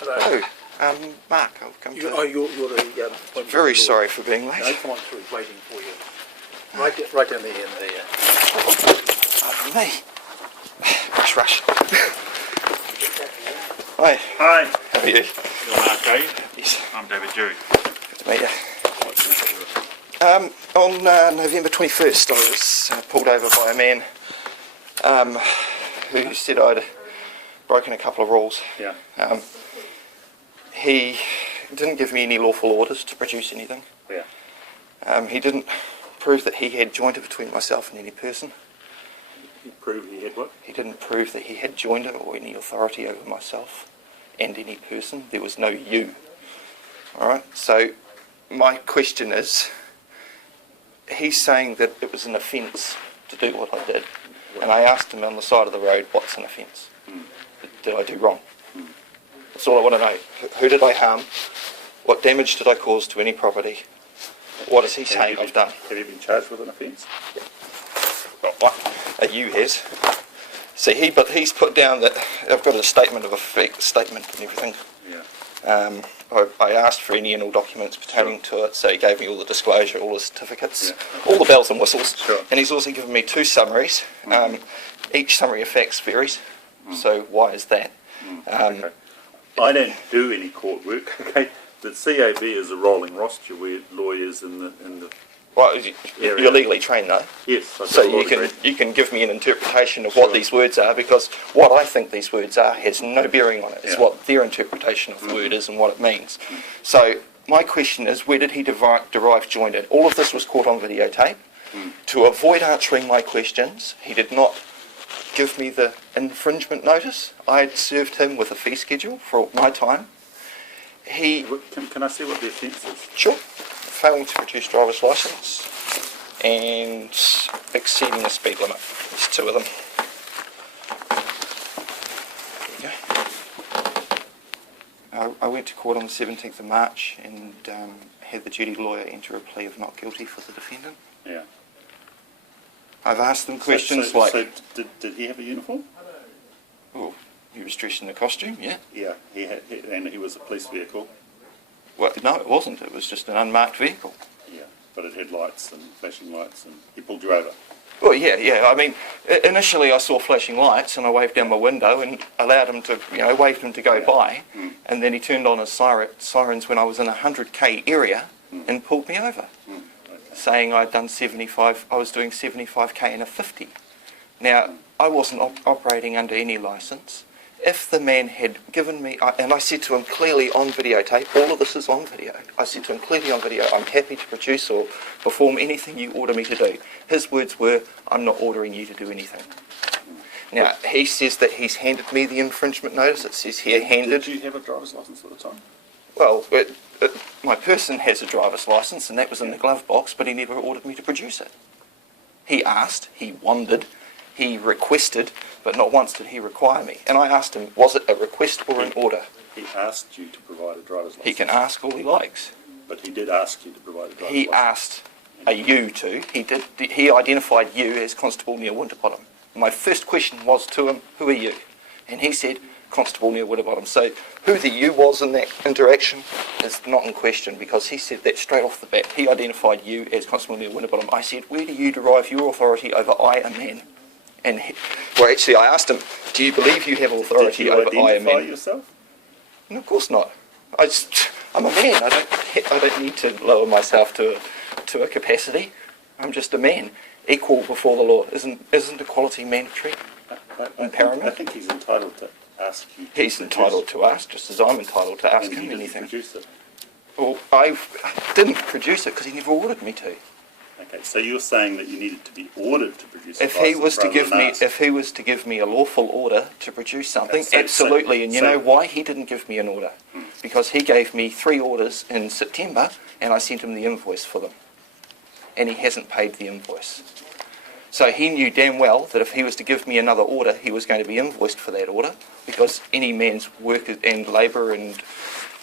Hello. Mark, I've come to... You're the... very sorry for being late. No, come on through, waiting for you. Right down the end there. Pardon me. Rush. Hi. Hi. How are you? You're Mark, are you? Yes. I'm David Juror. Good to meet you. On November 21st, I was pulled over by a man who said I'd broken a couple of rules. Yeah. He didn't give me any lawful orders to produce anything. Yeah. He didn't prove that he had jointer between myself and any person. He proved he had what? He didn't prove that he had jointer or any authority over myself and any person. There was no you. Alright, so my question is, he's saying that it was an offence to do what I did. And I asked him on the side of the road, what's an offence? Did I do wrong? That's all I want to know. Who did I harm? What damage did I cause to any property? What is he saying I've done? Have you been charged with an offence? Well, what? You has. See, but he's put down that I've got a statement of effect, statement and everything. Yeah. I asked for any and all documents pertaining to it, so he gave me all the disclosure, all the certificates, all the bells and whistles. Sure. And he's also given me 2 summaries. Each summary of facts varies, so why is that? Okay. I don't do any court work. Okay. The CAB is a rolling roster where lawyers in the Well, you're legally trained though. yes. So you can give me an interpretation of what these words are, because what I think these words are has no bearing on it. It's what their interpretation of the word is and what it means. So my question is, where did he derive jointer? All of this was caught on videotape. To avoid answering my questions, he did not give me the infringement notice. I had served him with a fee schedule for my time. Can I see what the offence is? Sure. Failing to produce driver's licence and exceeding the speed limit. There's 2 of them. There you go. I went to court on the 17th of March and had the duty lawyer enter a plea of not guilty for the defendant. Yeah. I've asked them questions like... So did he have a uniform? Oh, he was dressed in a costume, yeah. Yeah, and he was a police vehicle. Well, no, it wasn't. It was just an unmarked vehicle. Yeah, but it had lights and flashing lights, and he pulled you over. Well, yeah. I mean, initially I saw flashing lights and I waved down my window and allowed him to, waved him to go by. And then he turned on his sirens when I was in a 100k area and pulled me over, saying I was doing 75k in a 50. Now, I wasn't operating under any licence. If the man had given me, and I said to him clearly on videotape, all of this is on video, I said to him clearly on video, I'm happy to produce or perform anything you order me to do. His words were, I'm not ordering you to do anything. Now, he says that he's handed me the infringement notice. It says here, handed. Did you have a driver's licence at the time? Well, my person has a driver's licence, and that was in the glove box, but he never ordered me to produce it. He asked, he wondered, he requested, but not once did he require me. And I asked him, was it a request or an order? He asked you to provide a driver's licence. He can ask all he likes. But he did ask you to provide a driver's licence. He asked you to. He identified you as Constable Neil Winterbottom. My first question was to him, who are you? And he said, Constable Neil Winterbottom. So who the you was in that interaction is not in question, because he said that straight off the bat. He identified you as Constable Neil Winterbottom. I said, where do you derive your authority over I, a man? And actually I asked him, do you believe you have authority over I, a man? Did you identify yourself? No, of course not. I'm a man. I don't need to lower myself to a capacity. I'm just a man, equal before the law. Isn't equality mandatory and paramount? I think he's entitled to ask you. He's entitled to ask, just as I'm entitled to ask him anything. Produce it. Well, I didn't produce it because he never ordered me to. Okay, so you're saying that you needed to be ordered to produce. If he was to give me a lawful order to produce something, absolutely. And you know why he didn't give me an order? Because he gave me 3 orders in September, and I sent him the invoice for them, and he hasn't paid the invoice. So he knew damn well that if he was to give me another order, he was going to be invoiced for that order, because any man's work and labour and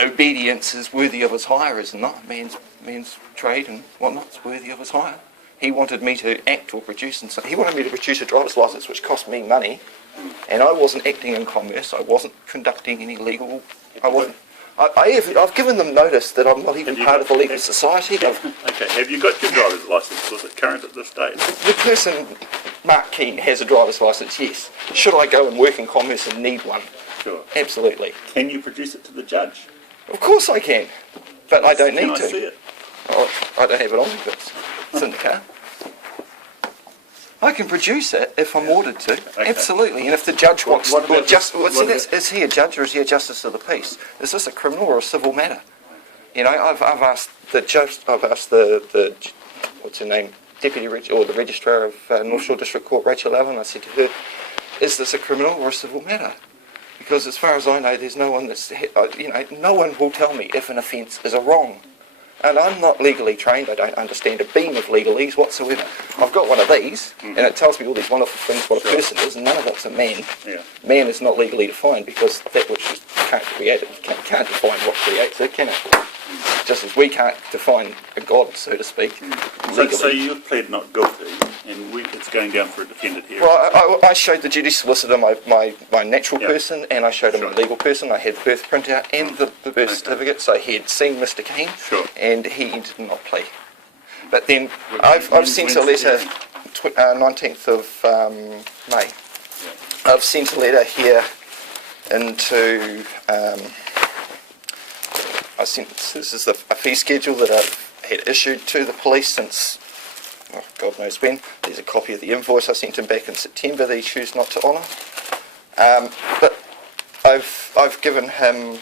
obedience is worthy of his hire, is not. Man's trade and whatnot is worthy of his hire. He wanted me to act or produce, and so he wanted me to produce a driver's licence, which cost me money, And I wasn't acting in commerce. I wasn't conducting any legal. I wasn't. I've given them notice that I'm not even part of the legal society. Okay, have you got your driver's licence? Was it current at this stage? The person, Mark Keane, has a driver's licence, yes. Should I go and work in commerce and need one? Sure. Absolutely. Can you produce it to the judge? Of course I can, but I don't need Can I to. see it? Oh, I don't have it on me, but it's in the car. I can produce it if I'm ordered to, absolutely. And if the judge wants, is he a judge or is he a justice of the peace? Is this a criminal or a civil matter? You know, I've asked the judge, I've asked the what's her name, the registrar of North Shore District Court, Rachel Allen. I said to her, is this a criminal or a civil matter? Because as far as I know, there's no one that's, no one will tell me if an offence is a wrong. And I'm not legally trained. I don't understand a beam of legalese whatsoever. I've got one of these, and it tells me all these wonderful things what a person is, and none of it's a man. Yeah. Man is not legally defined because that which can't create it can't define what creates it, can it? Just as we can't define a god, so to speak. So you've pled not guilty, and it's going down for a defendant here. Well, I showed the duty solicitor my natural person, and I showed him a legal person. I had the birth printout and the birth certificate, so he had seen Mr. Keane, and he did not plea. But then I've sent a letter, 19th of May. Yeah. I've sent a letter here into. This is a fee schedule that I've had issued to the police since, God knows when. There's a copy of the invoice I sent him back in September that he chose not to honour. But I've given him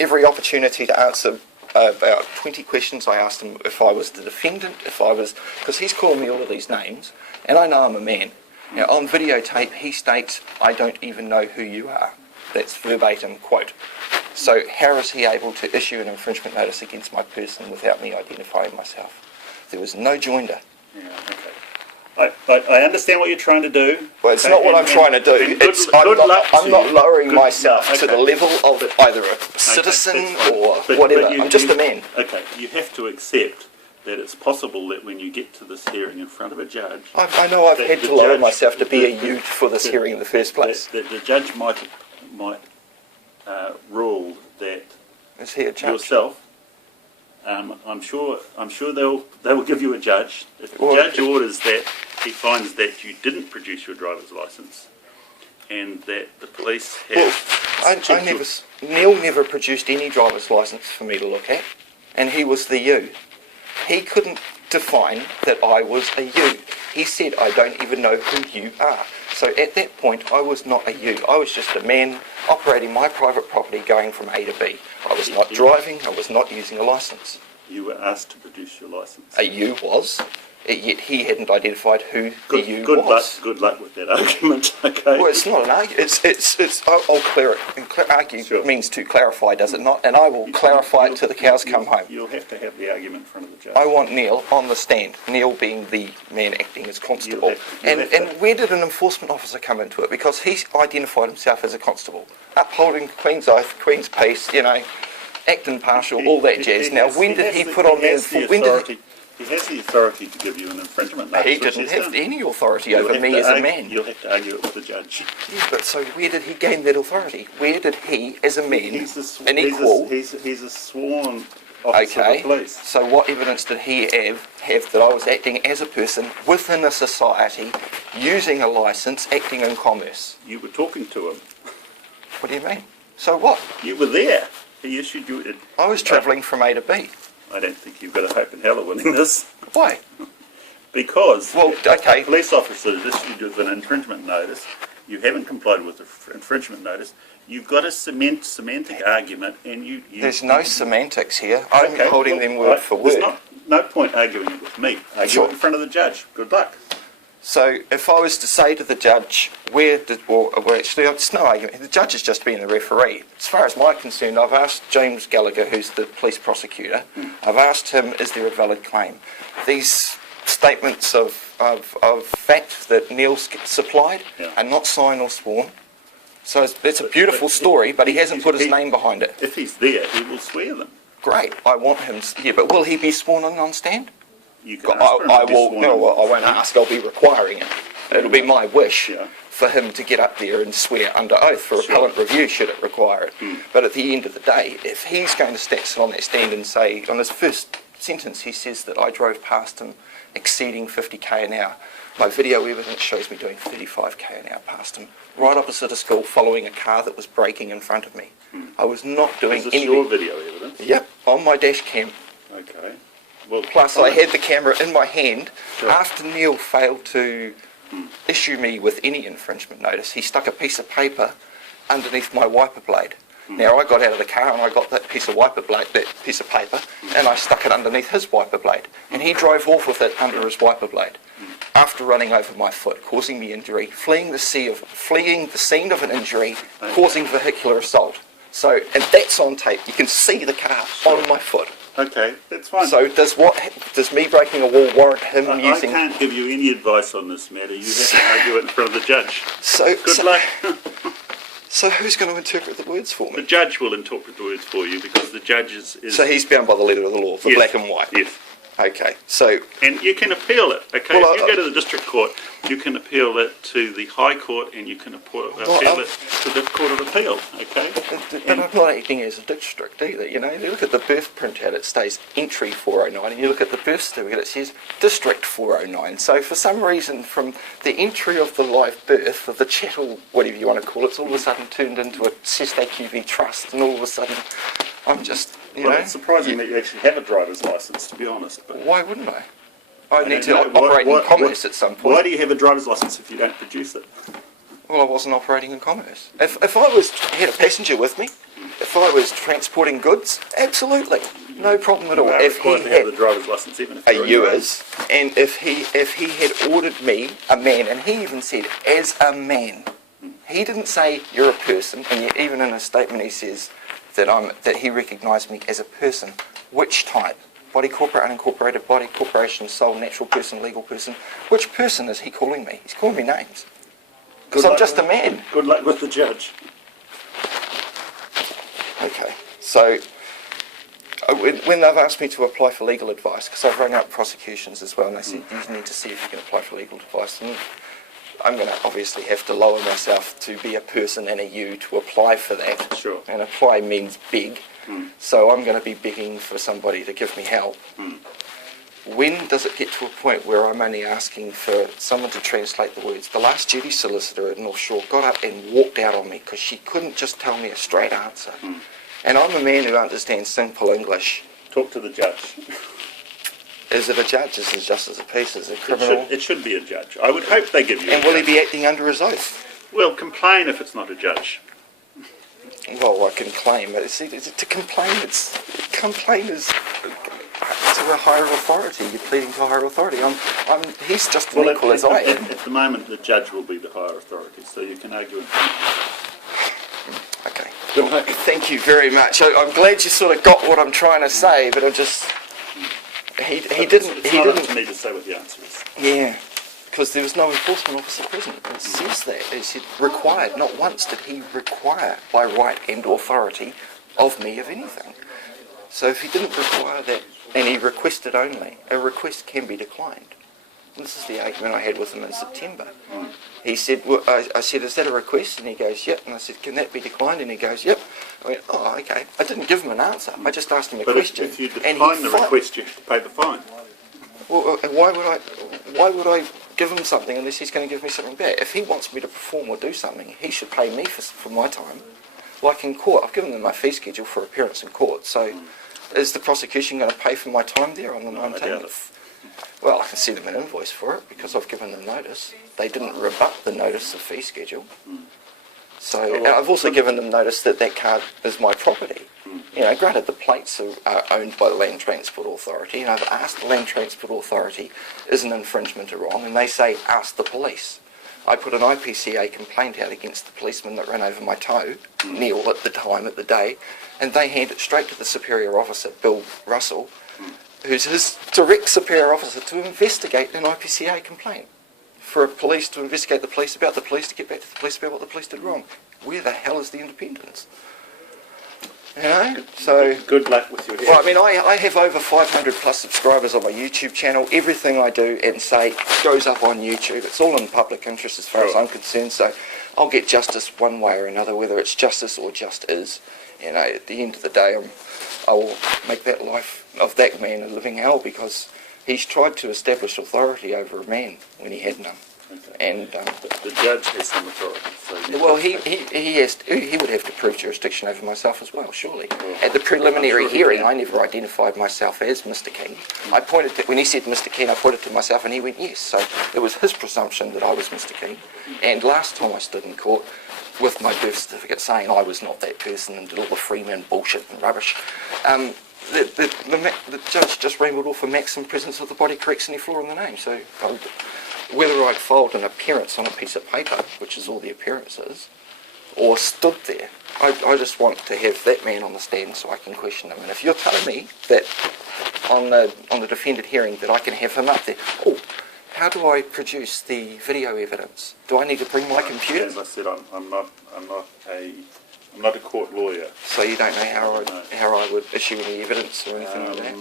every opportunity to answer about 20 questions. I asked him if I was the defendant, because he's calling me all of these names, and I know I'm a man. Now, on videotape, he states, I don't even know who you are. That's verbatim quote. So how is he able to issue an infringement notice against my person without me identifying myself? There was no joinder. Yeah, okay. I understand what you're trying to do. Well, it's not what I'm trying to do. I'm not lowering myself to the level of either a citizen or whatever. I'm just a man. Okay, you have to accept that it's possible that when you get to this hearing in front of a judge... I know I've had to lower myself to be a youth for this hearing in the first place. That the judge might rule that is he a judge? Yourself, I'm sure they will give you a judge. If the judge orders that he finds that you didn't produce your driver's licence and that the police have... Neil never produced any driver's licence for me to look at, and he was the you. He couldn't define that I was a you. He said, I don't even know who you are. So at that point, I was not a you. I was just a man operating my private property going from A to B. I was not driving. I was not using a licence. You were asked to produce your licence. A you was, yet he hadn't identified who the you was. Good luck with that argument, okay? Well, it's not an argument. I'll clear it. And argue means to clarify, does it not? And I will clarify it till the cows come home. You'll have to have the argument in front of the judge. I want Neil on the stand, Neil being the man acting as constable. And where did an enforcement officer come into it? Because he identified himself as a constable, upholding Queen's oath, Queen's peace, act impartial, all that jazz. Now, when did he put on there? He has the authority to give you an infringement notice. He didn't have any authority over me as a man. You'll have to argue it with the judge. Yeah, but so where did he gain that authority? Where did he, as a man, an equal... He's a sworn officer of the police. So what evidence did he have that I was acting as a person within a society, using a licence, acting in commerce? You were talking to him. What do you mean? So what? You were there. He issued you... I was travelling from A to B. I don't think you've got a hope in hell of winning this. Why? Because a police officer has issued you with an infringement notice. You haven't complied with the infringement notice. You've got a semantic argument, and you... There's no semantics here. I'm holding them word for word. There's no point arguing it with me. Argue it in front of the judge. Good luck. So if I was to say to the judge, actually, it's no argument. The judge is just being the referee. As far as I'm concerned, I've asked James Gallagher, who's the police prosecutor, I've asked him, is there a valid claim? These statements of fact that Neil supplied are not signed or sworn. So it's a beautiful story, but he hasn't put his name behind it. If he's there, he will swear them. Great, I want him here, but will he be sworn on stand? You can ask for him to be sworn I won't ask, I'll be requiring it. It'll be my wish Yeah. for him to get up there and swear under oath for Sure. appellant review should it require it. But at the end of the day, if he's going to sit on that stand and say, on his first sentence, he says that I drove past him exceeding 50k an hour. My video evidence shows me doing 35k an hour past him, right opposite a school, following a car that was braking in front of me. I was not doing Is this anything. your video evidence? Yep, on my dash cam. Okay. Well, Plus, I had the camera in my hand. Sure. After Neil failed to issue me with any infringement notice, he stuck a piece of paper underneath my wiper blade. Now, I got out of the car and I got that piece of wiper blade, that piece of paper, and I stuck it underneath his wiper blade. And he drove off with it under his wiper blade. After running over my foot, causing me injury, fleeing the scene of an injury, causing vehicular assault. So, and that's on tape. You can see the car on my foot. Okay, that's fine. So does me breaking a wall warrant him I using... can't give you any advice on this matter. You have to argue it in front of the judge. Good luck. So who's going to interpret the words for The me? judge will interpret the words for you because the judge is... So he's bound by the letter of the law, the Yes. black and white. Yes. Okay, so And you can appeal it, okay? Well, if you go to the district court, you can appeal it to the High Court and you can appeal it to the Court of Appeal, okay? but I'm not acting as a district either, you know. You look at the birth printout, it states entry 409, and you look at the birth certificate, it says district 409. So for some reason, from the entry of the live birth, of the chattel, whatever you want to call it, it's all of a sudden turned into a CEST AQV trust, and all of a sudden I'm just, you Well, know... it's surprising that you actually have a driver's licence, to be honest. But Why wouldn't I? I need to don't know. operate in commerce at some point. Why do you have a driver's licence if you don't produce it? Well, I wasn't operating in commerce. If I had a passenger with me, if I was transporting goods, absolutely, no problem at all. You are If he required to have had the driver's licence even if you're yours, and if he had ordered me, a man, and he even said as a man, he didn't say you're a person, and yet even in his statement he says that he recognised me as a person. Which type? Body corporate, unincorporated, body, corporation, sole, natural person, legal person. Which person is he calling me? He's calling me names. Because I'm just a man. Good luck with the judge. Okay, so when they've asked me to apply for legal advice, because I've rung up prosecutions as well, and they said you need to see if you can apply for legal advice, and I'm going to obviously have to lower myself to be a person and a you to apply for that. Sure. And apply means beg, so I'm going to be begging for somebody to give me help. When does it get to a point where I'm only asking for someone to translate the words? The last duty solicitor at North Shore got up and walked out on me because she couldn't just tell me a straight answer. And I'm a man who understands simple English. Talk to the judge. Is it a judge? Is it just as a peace? Is it criminal? It should be a judge. I would hope they give you And a will he judge. be acting under his oath? Well, complain if it's not a judge. Well, I can claim it. See, to complain, complain is to a higher authority. You're pleading to a higher authority. He's just as equal as I am. At the moment, the judge will be the higher authority, so you can argue in front of Okay. Good luck. Thank you very much. I'm glad you sort of got what I'm trying to say, but I'm just... He didn't... It's not up to me to say what the answer is. Yeah, because there was no enforcement officer present. It says that. It said required. Not once did he require by right and authority of me of anything. So if he didn't require that and he requested only, a request can be declined. And this is the argument I had with him in September. He said, well, I said, is that a request? And he goes, yep. And I said, can that be declined? And he goes, yep. I went, oh, okay. I didn't give him an answer. I just asked him a But question. if you and decline the request, you have to pay the fine. Well, why would I give him something unless he's going to give me something back? If he wants me to perform or do something, he should pay me for my time. Like in court, I've given them my fee schedule for appearance in court. So is the prosecution going to pay for my time there on the 19th? I doubt it. Well, I can send them an invoice for it because I've given them notice. They didn't rebut the notice of fee schedule. So and I've also given them notice that that car is my property. You know, granted the plates are owned by the Land Transport Authority, and I've asked the Land Transport Authority, is an infringement or wrong, and they say, ask the police. I put an IPCA complaint out against the policeman that ran over my toe, Neil at the time, at the day, and they hand it straight to the superior officer, Bill Russell, who's his direct superior officer, to investigate an IPCA complaint. For a police to investigate the police about the police, to get back to the police about what the police did wrong. Where the hell is the independence? You know, so. Good luck with your hair. Well, I mean, I have over 500 plus subscribers on my YouTube channel. Everything I do and say goes up on YouTube. It's all in public interest as far as I'm concerned. So I'll get justice one way or another, whether it's justice or just is. You know, at the end of the day, I will make that life of that man a living hell, because he's tried to establish authority over a man when he had none. Okay. And The judge has some authority. So well, he would have to prove jurisdiction over myself as well, surely. Well, At the preliminary I'm sure he hearing, can. I never identified myself as Mr. King. I pointed to, when he said Mr. King, I pointed to myself and he went yes. So it was his presumption that I was Mr. King. And last time I stood in court with my birth certificate saying I was not that person and did all the Freeman bullshit and rubbish, the judge just rambled off a maxim presence of the body corrects any flaw in the name. So whether I filed an appearance on a piece of paper, which is all the appearance is, or stood there, I just want to have that man on the stand so I can question him. And if you're telling me that on the defended hearing that I can have him up there, how do I produce the video evidence? Do I need to bring my computer? As I said, I'm not a court lawyer. So you don't know how I would issue any evidence or anything like that?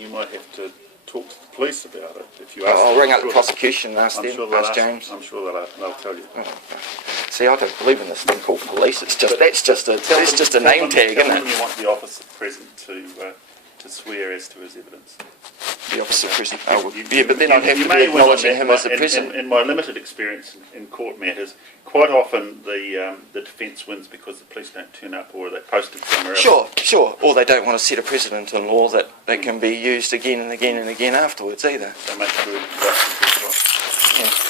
You might have to talk to the police about it. If you ask I'll them, ring I'm up the sure prosecution and ask I'm them, sure they'll ask James. I'm sure they'll tell you. Oh, see, I don't believe in this thing called police. It's just that's just a Tell name them- tag, tell isn't them it? you want the officer present to swear as to his evidence. The officer present. You- Oh, yeah, but then I'd have you to may be well acknowledging him as a in- present. In my limited experience in court matters, quite often the defence wins because the police don't turn up or they're posted somewhere else. Sure. Or they don't want to set a precedent in law that can be used again and again and again afterwards either. So make sure you well.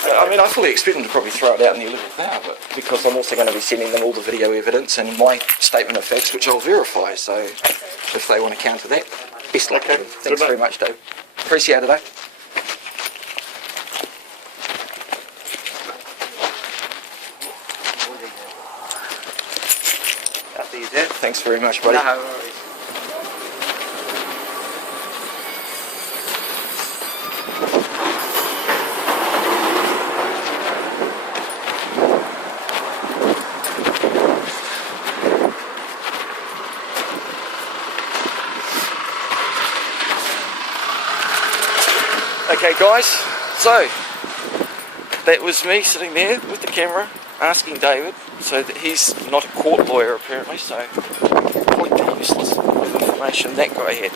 Yeah. I mean, I fully expect them to probably throw it out in the 11th hour, but because I'm also going to be sending them all the video evidence and my statement of facts, which I'll verify. So if they want to counter that, best luck to them. Good Thanks luck. very much, Dave. Appreciate it, eh? After you did. Thanks very much, buddy. No worries. Okay, guys, so that was me sitting there with the camera asking David, so that he's not a court lawyer apparently, so completely useless of information that guy had.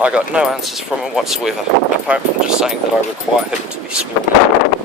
I got no answers from him whatsoever, apart from just saying that I require him to be sworn in.